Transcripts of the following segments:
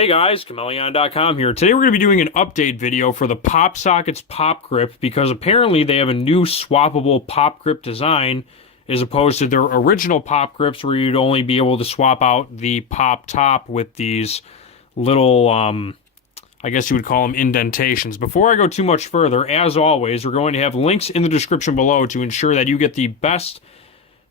Hey guys, Chmelaeon.com here. Today we're going to be doing an update video for the PopSockets Pop Grip because apparently they have a new swappable pop grip design as opposed to their original pop grips where you'd only be able to swap out the pop top with these little, I guess you would call them indentations. Before I go too much further, as always, we're going to have links in the description below to ensure that you get the best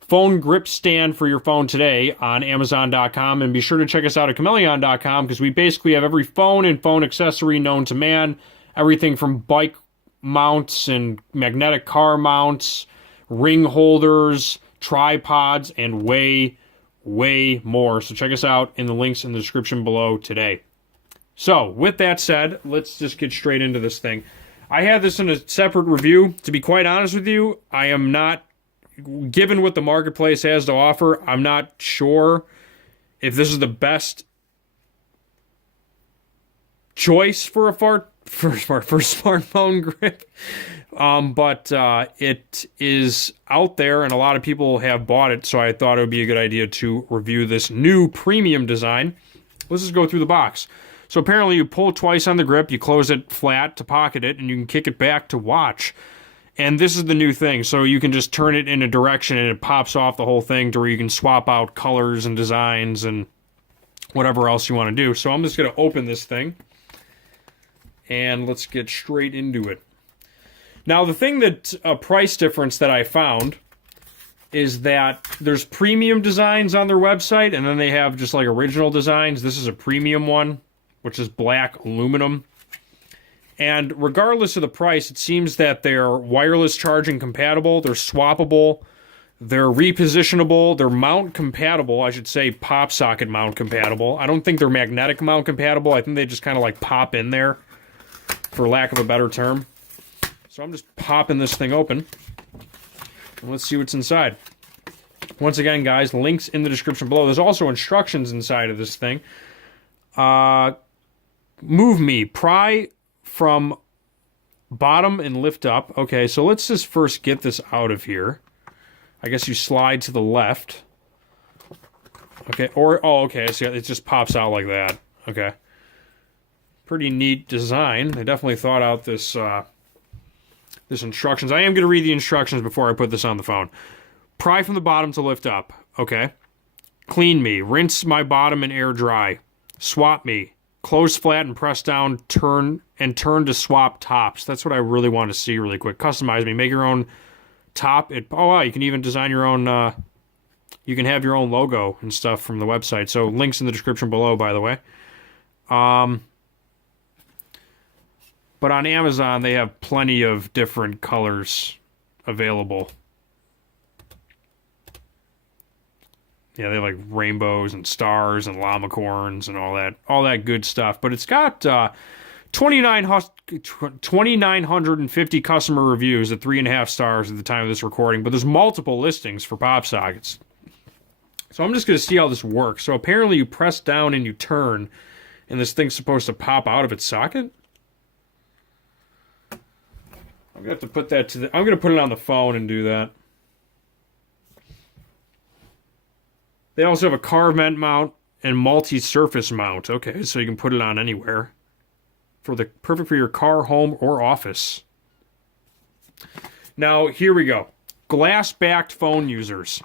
phone grip stand for your phone today on Amazon.com, and be sure to check us out at Chmelaeon.com because we basically have every phone and phone accessory known to man, everything from bike mounts and magnetic car mounts, ring holders, tripods, and way more. So check us out in the links in the description below today. So with that said, let's just get straight into this thing. I had this in a separate review. To be quite honest with you, I am not, given what the marketplace has to offer, I'm not sure if this is the best choice for a smartphone grip. But it is out there and a lot of people have bought it, so I thought it would be a good idea to review this new premium design. Let's just go through the box. So apparently you pull twice on the grip, you close it flat to pocket it, and you can kick it back to watch. And this is the new thing, so you can just turn it in a direction and it pops off the whole thing to where you can swap out colors and designs and whatever else you want to do. So I'm just going to open this thing and let's get straight into it. Now the thing that, a price difference that I found is that there's premium designs on their website and then they have just like original designs. This is a premium one, which is black aluminum. And regardless of the price, it seems that they're wireless charging compatible, they're swappable, they're repositionable, they're mount compatible, I should say pop socket mount compatible. I don't think they're magnetic mount compatible. I think they just kind of like pop in there, for lack of a better term. So I'm just popping this thing open. And let's see what's inside. Once again, guys, links in the description below. There's also instructions inside of this thing. Move me, pry from bottom and lift up. Okay, so let's just first get this out of here. I guess you slide to the left. Okay, or, oh, okay, so it just pops out like that. Okay. Pretty neat design. They definitely thought out this, this instructions. I am going to read the instructions before I put this on the phone. Pry from the bottom to lift up. Okay. Clean me. Rinse my bottom and air dry. Swap me. Close flat and press down, turn to swap tops. That's what I really want to see really quick. Customize me. Make your own top. Oh, wow, you can even design your own, you can have your own logo and stuff from the website. So links in the description below, by the way. But on Amazon, they have plenty of different colors available. Yeah, they have like rainbows and stars and llamacorns and all that good stuff. But it's got 2,950 customer reviews at 3.5 stars at the time of this recording. But there's multiple listings for PopSockets. So I'm just going to see how this works. So apparently you press down and you turn, and this thing's supposed to pop out of its socket. I'm going to have to put that to the... I'm going to put it on the phone and do that. They also have a car vent mount and multi-surface mount. Okay, so you can put it on anywhere. Perfect for your car, home, or office. Now, here we go. Glass-backed phone users.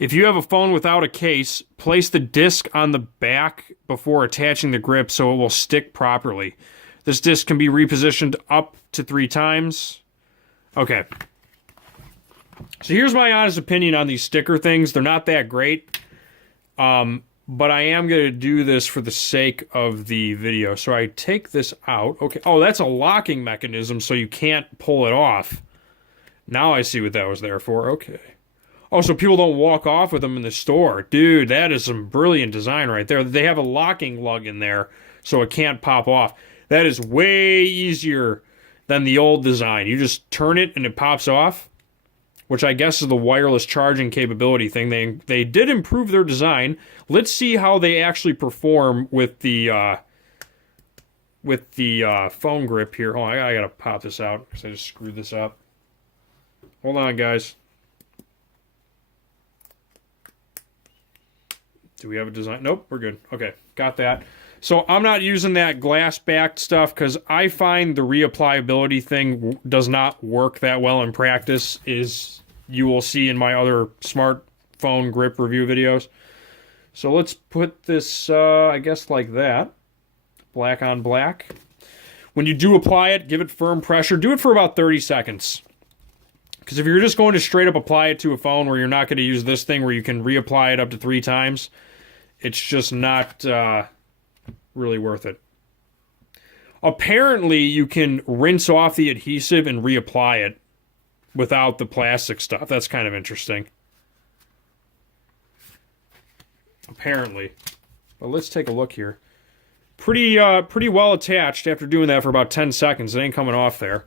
If you have a phone without a case, place the disc on the back before attaching the grip so it will stick properly. This disc can be repositioned up to 3 times. Okay. So here's my honest opinion on these sticker things. They're not that great. But I am going to do this for the sake of the video. So I take this out. Okay. Oh, that's a locking mechanism, so you can't pull it off. Now I see what that was there for. Okay. Oh, so people don't walk off with them in the store. Dude, that is some brilliant design right there. They have a locking lug in there, so it can't pop off. That is way easier than the old design. You just turn it and it pops off, which I guess is the wireless charging capability thing. They did improve their design. Let's see how they actually perform with the phone grip here. Oh, I gotta pop this out because I just screwed this up. Hold on, guys. Do we have a design? Nope, we're good. Okay, got that. So I'm not using that glass-backed stuff because I find the reapplyability thing does not work that well in practice, as you will see in my other smartphone grip review videos. So let's put this, I guess, like that. Black on black. When you do apply it, give it firm pressure. Do it for about 30 seconds. Because if you're just going to straight up apply it to a phone where you're not going to use this thing where you can reapply it up to 3 times, it's just not really worth it. Apparently, you can rinse off the adhesive and reapply it without the plastic stuff. That's kind of interesting. Apparently. But let's take a look here. Pretty well attached after doing that for about 10 seconds. It ain't coming off there.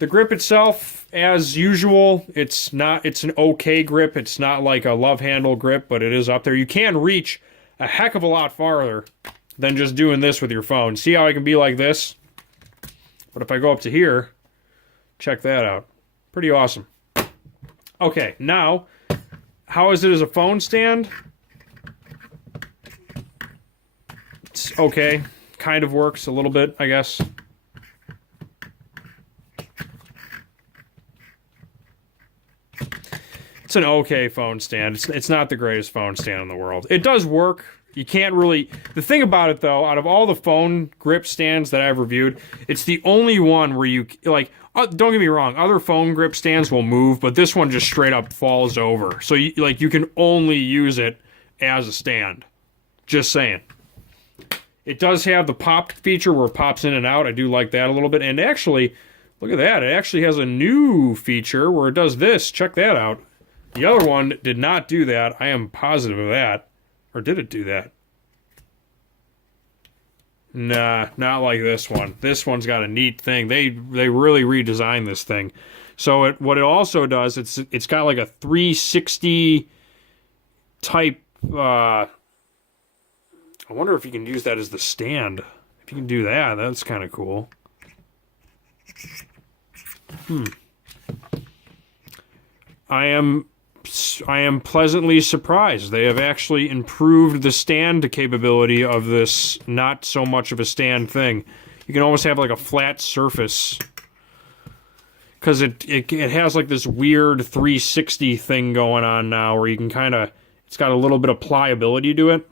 The grip itself, as usual, it's an okay grip. It's not like a love handle grip, but it is up there. You can reach a heck of a lot farther than just doing this with your phone. See how I can be like this? But if I go up to here, check that out. Pretty awesome. Okay, now, how is it as a phone stand? It's okay. Kind of works a little bit, I guess. It's an okay phone stand. It's not the greatest phone stand in the world. It does work. You can't really... The thing about it, though, out of all the phone grip stands that I've reviewed, it's the only one where you... Like, don't get me wrong, other phone grip stands will move, but this one just straight up falls over. So, you can only use it as a stand. Just saying. It does have the pop feature where it pops in and out. I do like that a little bit. And actually, look at that. It actually has a new feature where it does this. Check that out. The other one did not do that. I am positive of that. Or did it do that? Nah, not like this one. This one's got a neat thing. They really redesigned this thing. So what it also does, it's got like a 360 type... I wonder if you can use that as the stand. If you can do that, that's kind of cool. I am pleasantly surprised. They have actually improved the stand capability of this not so much of a stand thing. You can almost have like a flat surface. Because it has like this weird 360 thing going on now where you can kind of... It's got a little bit of pliability to it.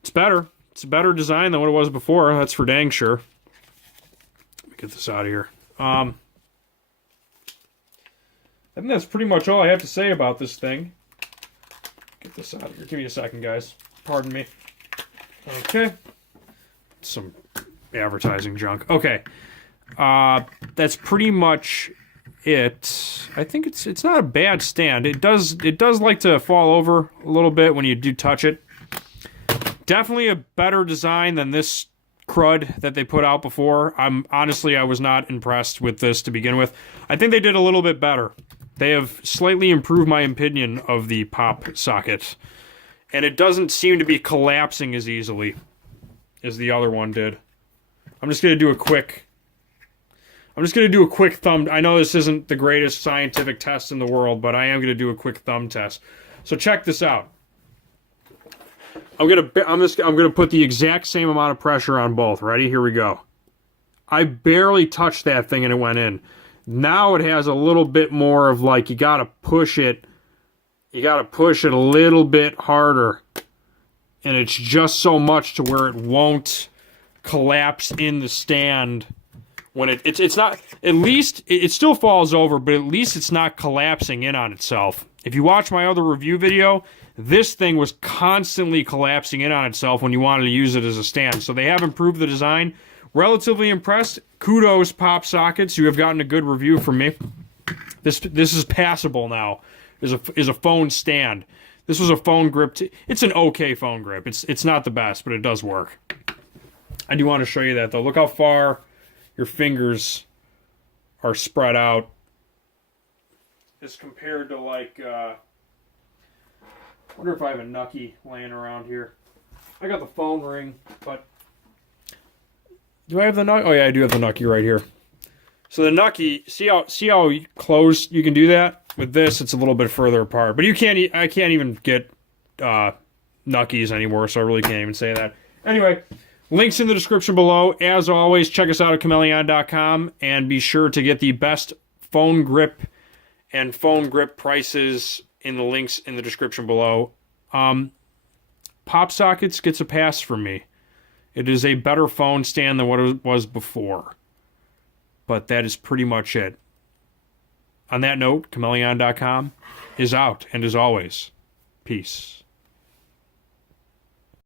It's better. It's a better design than what it was before. That's for dang sure. Let me get this out of here. I think that's pretty much all I have to say about this thing. Get this out of here. Give me a second, guys. Pardon me. Okay. Some advertising junk. Okay. That's pretty much it. I think it's not a bad stand. It does like to fall over a little bit when you do touch it. Definitely a better design than this crud that they put out before. Honestly, I was not impressed with this to begin with. I think they did a little bit better. They have slightly improved my opinion of the PopSocket. And it doesn't seem to be collapsing as easily as the other one did. I'm just going to do a quick thumb. I know this isn't the greatest scientific test in the world, but I am going to do a quick thumb test. So check this out. I'm gonna put the exact same amount of pressure on both. Ready? Here we go. I barely touched that thing and it went in. Now it has a little bit more of like you gotta push it. You gotta push it a little bit harder, and it's just so much to where it won't collapse in the stand. When it's not, at least it still falls over, but at least it's not collapsing in on itself. If you watch my other review video, this thing was constantly collapsing in on itself when you wanted to use it as a stand. So they have improved the design. Relatively impressed. Kudos, PopSockets. You have gotten a good review from me. This is passable now. Is a phone stand. This was a phone grip. It's an okay phone grip. It's not the best, but it does work. I do want to show you that though. Look how far your fingers are spread out as compared to like. I wonder if I have a Nucky laying around here. I got the phone ring, but do I have the Nucky? Oh yeah, I do have the Nucky right here. So the Nucky, see how close you can do that? With this, it's a little bit further apart. But I can't even get Nuckies anymore, so I really can't even say that. Anyway, links in the description below. As always, check us out at Chmelaeon.com, and be sure to get the best phone grip and phone grip prices in the links in the description below. PopSockets gets a pass from me. It is a better phone stand than what it was before. But that is pretty much it. On that note, Chmelaeon.com is out, and as always, peace.